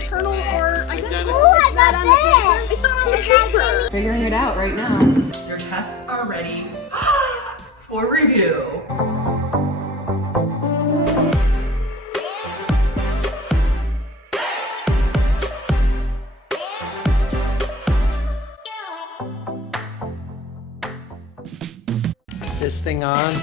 fraternal or identical. Oh, I got this! It's not on the paper. Figuring it out right now. Your tests are ready for review. This thing on?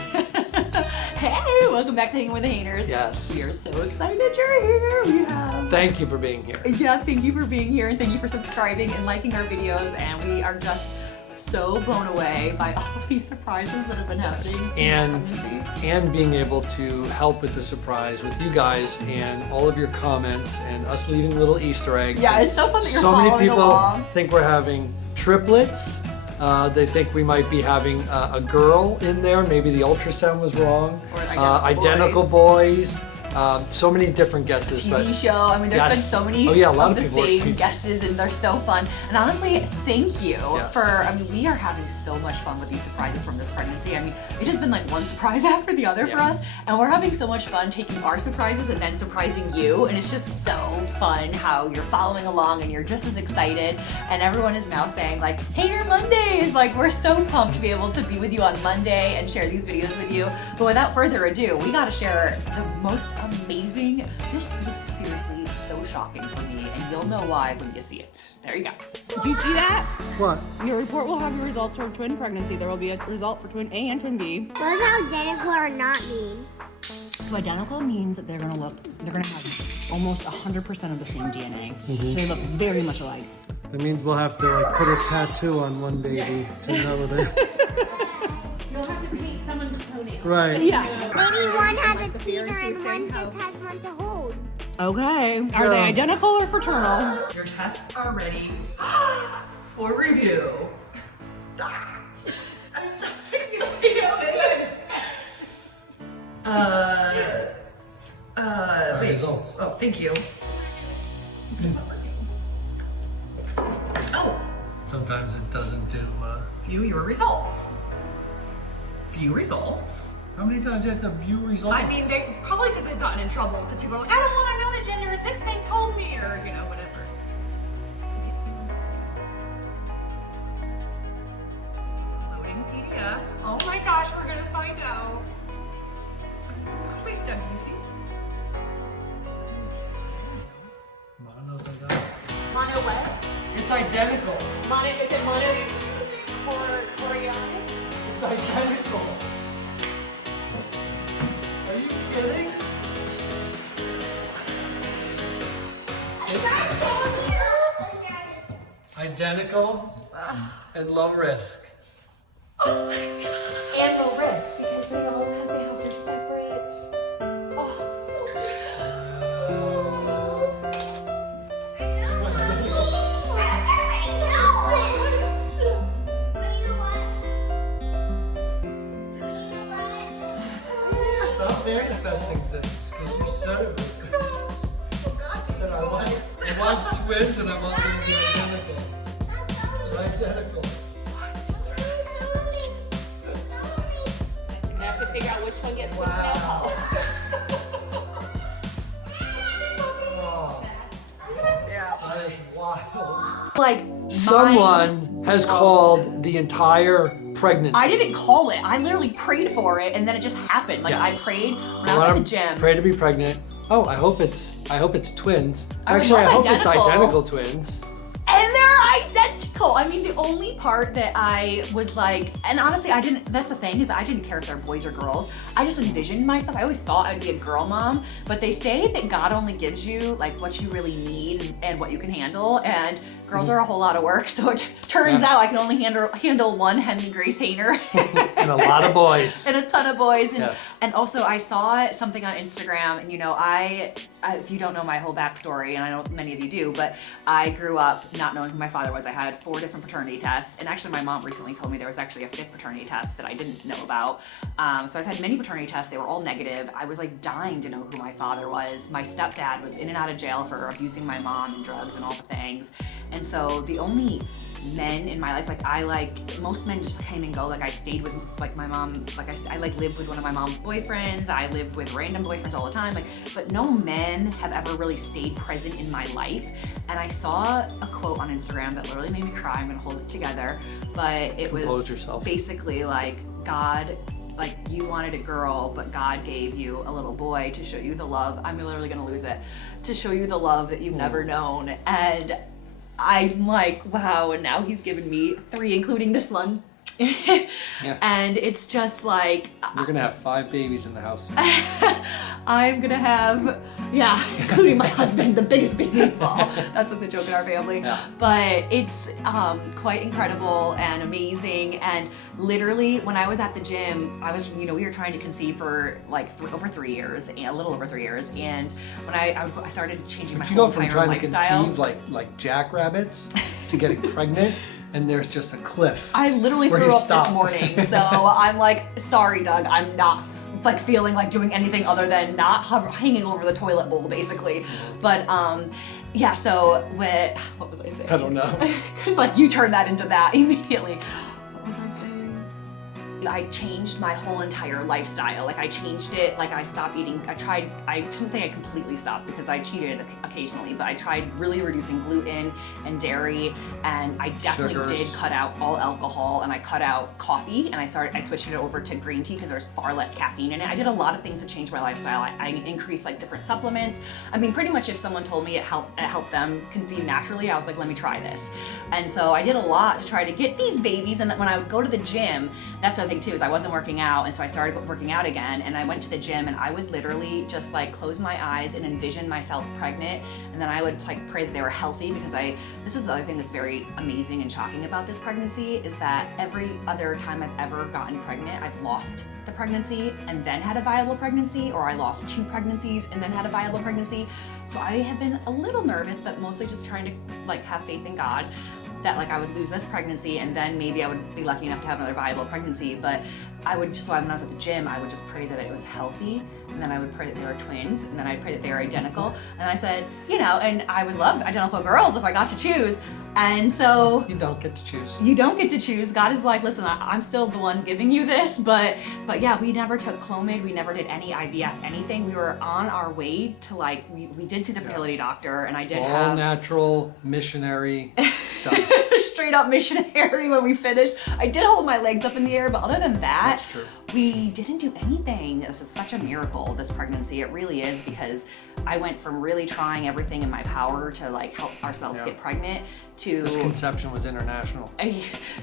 Hey, welcome back to Hanging with the Hainers. Yes. We are so excited you're here. We have... Thank you for being here. Yeah, thank you for being here and thank you for subscribing and liking our videos, and we are just so blown away by all of these surprises that have been happening in this pregnancy. And being able to help with the surprise with you guys and all of your comments and us leaving little Easter eggs. Yeah, it's so fun that you're so many following people along. think we're having triplets. They think we might be having a girl in there. Maybe the ultrasound was wrong. Or identical boys. So many different guesses. TV show. I mean, there's been so many a lot of the people are same saying- guesses, and they're so fun. And honestly, thank you Yes. for. I mean, we are having so much fun with these surprises from this pregnancy. I mean, it has been like one surprise after the other for Yeah. us, and we're having so much fun taking our surprises and then surprising you. And it's just so fun how you're following along and you're just as excited. And everyone is now saying like, "Hater Mondays!" Like, we're so pumped to be able to be with you on Monday and share these videos with you. But without further ado, we got to share the most amazing. This was seriously so shocking for me, and you'll know why when you see it. There you go. Do you see that? What? Your report will have your results for twin pregnancy. There will be a result for twin A and twin B. What does identical or not mean? So identical means that they're gonna have almost 100% of the same DNA. So they look very much alike. That means we'll have to like put a tattoo on one baby to know that. You'll have to paint someone's toenail. Right. Yeah. Maybe one has a teeter and one just has one to hold. Okay. Are they identical or fraternal? Your tests are ready for review. I'm so excited. Wait. Results. Oh, thank you. It's not working. Oh, Sometimes it doesn't do. view your results. View results. How many times do you have to view results? I mean, they probably because they've gotten in trouble because people are like, I don't want to know the gender. This thing told me, or you know, whatever. So get the results here. Loading PDF. Oh my gosh, we're gonna find out. Wait, Doug, you see? Mom knows I got it. Mono what? It's identical. Mono, is it mono chorionic? It's identical. Are you kidding? Identical and low risk. And low risk because they have their separate. Oh, so Stop manifesting things because you said it was good. You said I want twins and I want them to be identical. They're identical. you have to figure out which one gets which now. Oh, that is wild. Like, Someone has called the entire pregnancy. I didn't call it. I literally prayed for it, and then it just happened. Like, Yes. I prayed when I was at the gym. Pray to be pregnant. Oh, I hope it's twins. I would Actually, I love hope it's identical. identical twins. And they're identical. I mean, the only part that I was like, and honestly, that's the thing, is I didn't care if they're boys or girls. I just envisioned myself. I always thought I'd be a girl mom, but they say that God only gives you like what you really need and what you can handle. And girls are a whole lot of work. So it turns out I can only handle one Henry Grace Hainer. And a lot of boys. And a ton of boys. And, Yes. and also I saw something on Instagram, and you know, I if you don't know my whole backstory, and I know many of you do, but I grew up not knowing who my father was. I had 4 different paternity tests, and actually my mom recently told me there was actually a 5th paternity test that I didn't know about. So I've had many paternity tests. They were all negative. I was like dying to know who my father was. My stepdad was in and out of jail for abusing my mom and drugs and all the things. And so the only men in my life. Like most men just came and go. Like I stayed with like my mom. Like I like lived with one of my mom's boyfriends. I lived with random boyfriends all the time. Like, but no men have ever really stayed present in my life. And I saw a quote on Instagram that literally made me cry. I'm gonna hold it together, but it was Compose yourself. basically like God. Like you wanted a girl, but God gave you a little boy to show you the love. I'm literally gonna lose it. To show you the love that you've never known. And I'm like, wow, and now he's given me 3, including this one. Yeah. And it's just like, You're gonna have 5 babies in the house. I'm gonna have, yeah, including my husband, the biggest baby of all. That's like the joke in our family. Yeah. But it's quite incredible and amazing. And literally, when I was at the gym, I was, we were trying to conceive for like over 3 years, and a little over 3 years. And when I started changing my You whole go from entire trying to lifestyle. conceive like jackrabbits to getting pregnant, and there's just a cliff. I literally where threw you up stop. this morning, so I'm like, sorry, Doug, I'm not like feeling like doing anything other than not hanging over the toilet bowl, basically. But yeah. So what was I saying? I don't know. Because like you turned that into that immediately. What was I saying? I changed my whole entire lifestyle. Like I changed it. Like I stopped eating. I shouldn't say I completely stopped because I cheated occasionally, but I tried really reducing gluten and dairy, and I definitely Sugars. did cut out all alcohol, and I cut out coffee, and I switched it over to green tea because there's far less caffeine in it. I did a lot of things to change my lifestyle. I increased like different supplements. I mean, pretty much if someone told me it helped them conceive naturally, I was like, let me try this. And so I did a lot to try to get these babies. And when I would go to the gym, that's the other thing too, is I wasn't working out, and so I started working out again, and I went to the gym, and I would literally just like close my eyes and envision myself pregnant, and then I would like pray that they were healthy, because this is the other thing that's very amazing and shocking about this pregnancy, is that every other time I've ever gotten pregnant, I've lost the pregnancy and then had a viable pregnancy, or I lost 2 pregnancies and then had a viable pregnancy. So I have been a little nervous, but mostly just trying to like have faith in God that like I would lose this pregnancy and then maybe I would be lucky enough to have another viable pregnancy. But I would just, when I was at the gym, I would just pray that it was healthy, and then I would pray that they were twins, and then I'd pray that they were identical. And I said, and I would love identical girls if I got to choose. And so You don't get to choose. you don't get to choose. God is like, listen, I'm still the one giving you this, but yeah, we never took Clomid, we never did any IVF, anything. We were on our way to like, we did see the fertility doctor, and I did All have natural, missionary, done. straight up missionary when we finished. I did hold my legs up in the air, but other than that, That's true. we didn't do anything. This is such a miracle, this pregnancy. It really is, because I went from really trying everything in my power to like help ourselves Yeah. get pregnant to This conception was international.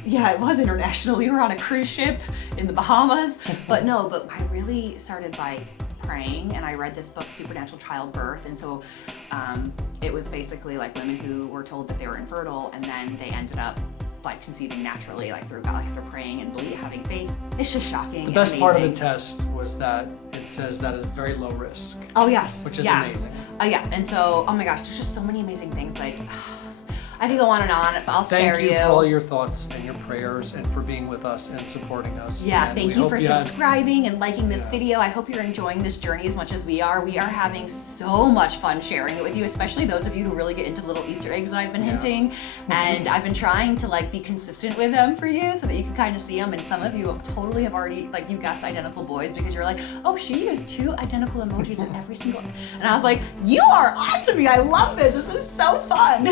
yeah, it was international. We were on a cruise ship in the Bahamas, but I really started like praying, and I read this book, Supernatural Childbirth, and so it was basically like women who were told that they were infertile, and then they ended up like conceiving naturally, like through God, like after praying and having faith. It's just shocking. The best and part of the amazing. test was that it says that it's very low risk, Oh yes, which is yeah. amazing. Yeah, and so oh my gosh, there's just so many amazing things. Like I could go on and on, but I'll spare Thank you for all your thoughts and your prayers, and for being with us and supporting us. Yeah, And thank we you hope for had- subscribing and liking this Yeah. video. I hope you're enjoying this journey as much as we are. We are having so much fun sharing it with you, especially those of you who really get into little Easter eggs that I've been Yeah. hinting. And I've been trying to like be consistent with them for you so that you can kind of see them. And some of you totally have already, like, you guessed identical boys because you're like, oh, she used 2 identical emojis in every single. And I was like, you are on to me. I love this. This is so fun.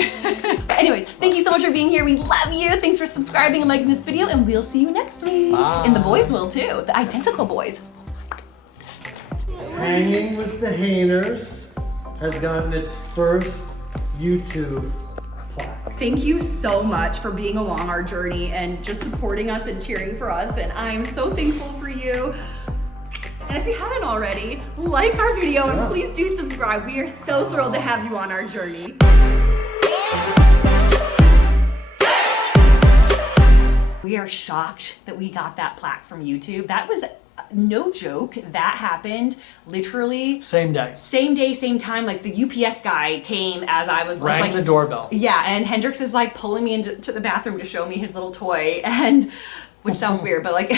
Anyways, thank you so much for being here. We love you. Thanks for subscribing and liking this video, and we'll see you next week. Bye. And the boys will too. The identical boys. Hanging with the Hainers has gotten its first YouTube plaque. Thank you so much for being along our journey and just supporting us and cheering for us. And I'm so thankful for you. And if you haven't already, like our video and please do subscribe. We are so thrilled to have you on our journey. We are shocked that we got that plaque from YouTube. That was no joke. That happened literally Same day. same day, same time. Like the UPS guy came as I was Rang like the doorbell. Yeah, and Hendrix is like pulling me into the bathroom to show me his little toy, and which sounds weird, but like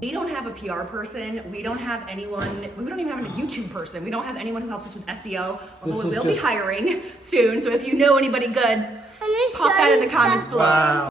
we don't have a a PR person. We don't have anyone. We don't even have a YouTube person. We don't have anyone who helps us with SEO. Although we will be hiring soon. So if you know anybody good, pop that in the comments below. Wow.